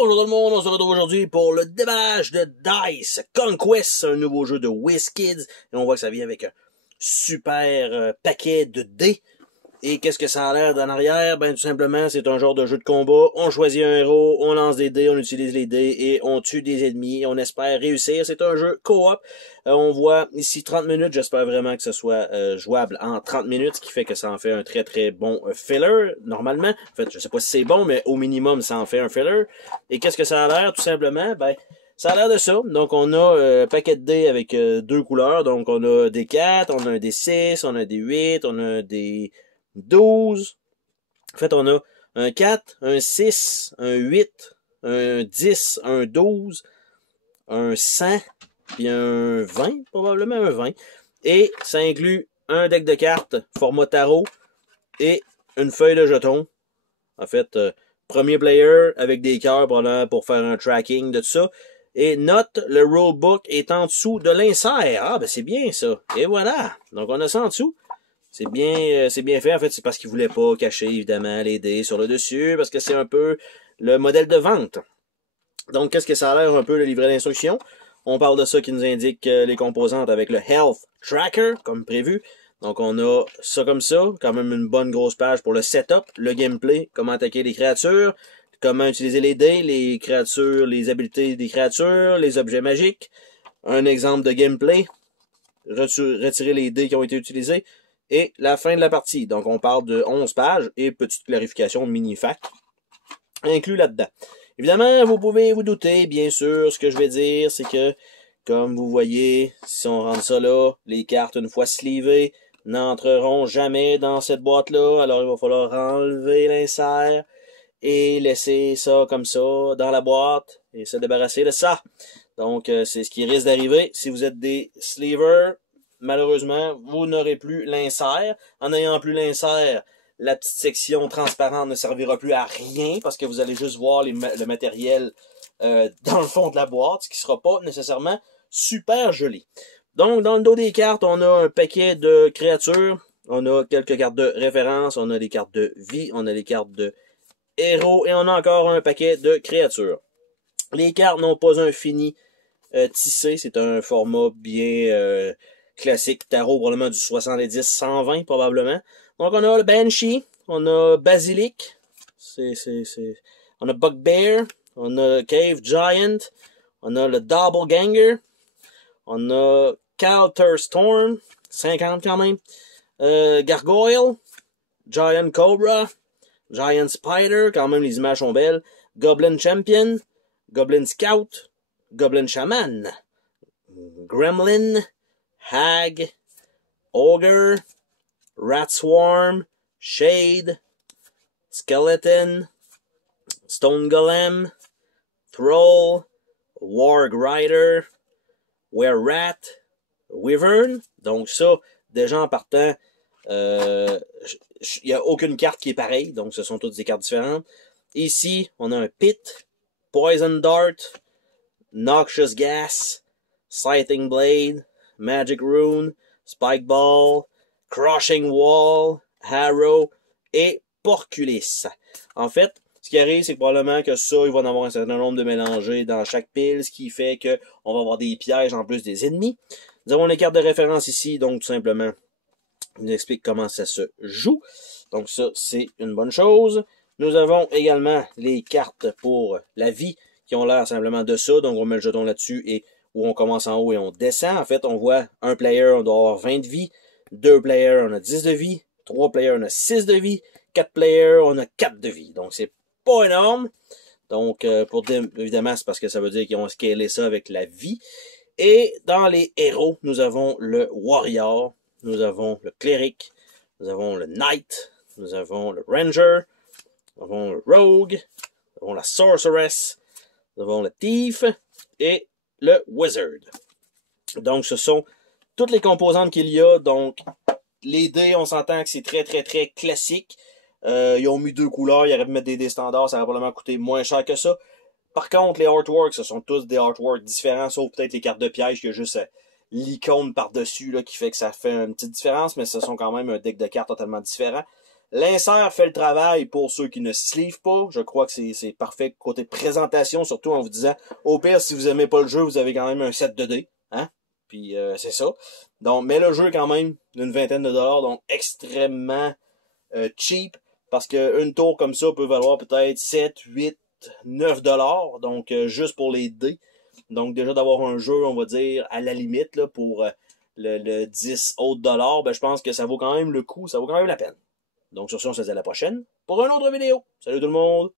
Bonjour tout le monde, on se retrouve aujourd'hui pour le déballage de Dice Conquest, un nouveau jeu de WizKids. Et on voit que ça vient avec un super paquet de dés. Et qu'est-ce que ça a l'air d'en arrière? Ben tout simplement, c'est un genre de jeu de combat. On choisit un héros, on lance des dés, on utilise les dés et on tue des ennemis. On espère réussir. C'est un jeu coop. On voit ici 30 minutes. J'espère vraiment que ce soit jouable en 30 minutes, ce qui fait que ça en fait un très très bon filler, normalement. En fait, je sais pas si c'est bon, mais au minimum, ça en fait un filler. Et qu'est-ce que ça a l'air, tout simplement? Ben, ça a l'air de ça. Donc, on a un paquet de dés avec deux couleurs. Donc, on a des 4, on a un des 6, on a des 8, on a des 12. En fait, on a un 4, un 6, un 8, un 10, un 12, un 100, puis un 20, probablement un 20. Et ça inclut un deck de cartes, format tarot, et une feuille de jetons. En fait, premier player avec des cœurs pour faire un tracking de tout ça. Et note, le rulebook est en dessous de l'insert. Ah, ben c'est bien ça. Et voilà. Donc, on a ça en dessous. C'est bien fait. En fait, c'est parce qu'ils voulaient pas cacher, évidemment, les dés sur le dessus, parce que c'est un peu le modèle de vente. Donc, qu'est-ce que ça a l'air un peu le livret d'instruction? On parle de ça qui nous indique les composantes avec le Health Tracker, comme prévu. Donc, on a ça comme ça, quand même une bonne grosse page pour le setup, le gameplay, comment attaquer les créatures, comment utiliser les dés, les créatures, les habiletés des créatures, les objets magiques, un exemple de gameplay, retirer les dés qui ont été utilisés, et la fin de la partie. Donc, on parle de 11 pages et petite clarification mini-fac inclus là-dedans. Évidemment, vous pouvez vous douter, bien sûr, ce que je vais dire, c'est que, comme vous voyez, si on rentre ça là, les cartes, une fois slivées, n'entreront jamais dans cette boîte-là. Alors, il va falloir enlever l'insert et laisser ça comme ça dans la boîte et se débarrasser de ça. Donc, c'est ce qui risque d'arriver si vous êtes des sleevers. Malheureusement, vous n'aurez plus l'insert. En n'ayant plus l'insert, la petite section transparente ne servira plus à rien parce que vous allez juste voir le matériel dans le fond de la boîte, ce qui sera pas nécessairement super joli. Donc, dans le dos des cartes, on a un paquet de créatures. On a quelques cartes de référence, on a des cartes de vie, on a des cartes de héros et on a encore un paquet de créatures. Les cartes n'ont pas un fini tissé, c'est un format bien classique tarot, probablement du 70-120 probablement. Donc on a le Banshee, on a Basilic, on a Bugbear, on a Cave Giant, on a le Doppelganger, on a Counter Storm, 50 quand même, Gargoyle, Giant Cobra, Giant Spider, quand même les images sont belles, Goblin Champion, Goblin Scout, Goblin Shaman, Gremlin, Hag, Ogre, Rat Swarm, Shade, Skeleton, Stone Golem, Thrall, Warg Rider, Were-Rat, Wyvern. Donc ça, déjà en partant, il n'y a aucune carte qui est pareille, donc ce sont toutes des cartes différentes. Ici, on a un Pit, Poison Dart, Noxious Gas, Scything Blade, Magic Rune, Spike Ball, Crushing Wall, Harrow et Porculis. En fait, ce qui arrive, c'est que probablement que ça, il va en avoir un certain nombre de mélangés dans chaque pile, ce qui fait que on va avoir des pièges en plus des ennemis. Nous avons les cartes de référence ici, donc tout simplement, je vous explique comment ça se joue. Donc ça, c'est une bonne chose. Nous avons également les cartes pour la vie, qui ont l'air simplement de ça. Donc on met le jeton là-dessus et où on commence en haut et on descend. En fait, on voit un player, on doit avoir 20 de vie. 2 players, on a 10 de vie. 3 players, on a 6 de vie. 4 players, on a 4 de vie. Donc c'est pas énorme. Donc évidemment, c'est parce que ça veut dire qu'ils ont scalé ça avec la vie. Et dans les héros, nous avons le Warrior, nous avons le Cleric, nous avons le Knight, nous avons le Ranger, nous avons le Rogue, nous avons la Sorceress, nous avons le Thief et le Wizard. Donc, ce sont toutes les composantes qu'il y a. Donc, les dés, on s'entend que c'est très, très, très classique. Ils ont mis 2 couleurs. Ils auraient pu mettre des dés standards. Ça aurait probablement coûté moins cher que ça. Par contre, les artworks, ce sont tous des artworks différents, sauf peut-être les cartes de piège, qui a juste l'icône par-dessus là qui fait que ça fait une petite différence, mais ce sont quand même un deck de cartes totalement différent. L'insert fait le travail pour ceux qui ne sleeve pas. Je crois que c'est parfait côté présentation, surtout en vous disant, au pire, si vous aimez pas le jeu, vous avez quand même un set de dés. Hein? Puis c'est ça. Donc, mais le jeu est quand même d'une vingtaine de dollars, donc extrêmement cheap. Parce qu'une tour comme ça peut valoir peut-être 7, 8, 9 dollars. Donc, juste pour les dés. Donc, déjà d'avoir un jeu, on va dire, à la limite, là, pour le 10 autres dollars, ben, je pense que ça vaut quand même le coup, ça vaut quand même la peine. Donc, sur ce, on se dit à la prochaine pour une autre vidéo. Salut tout le monde!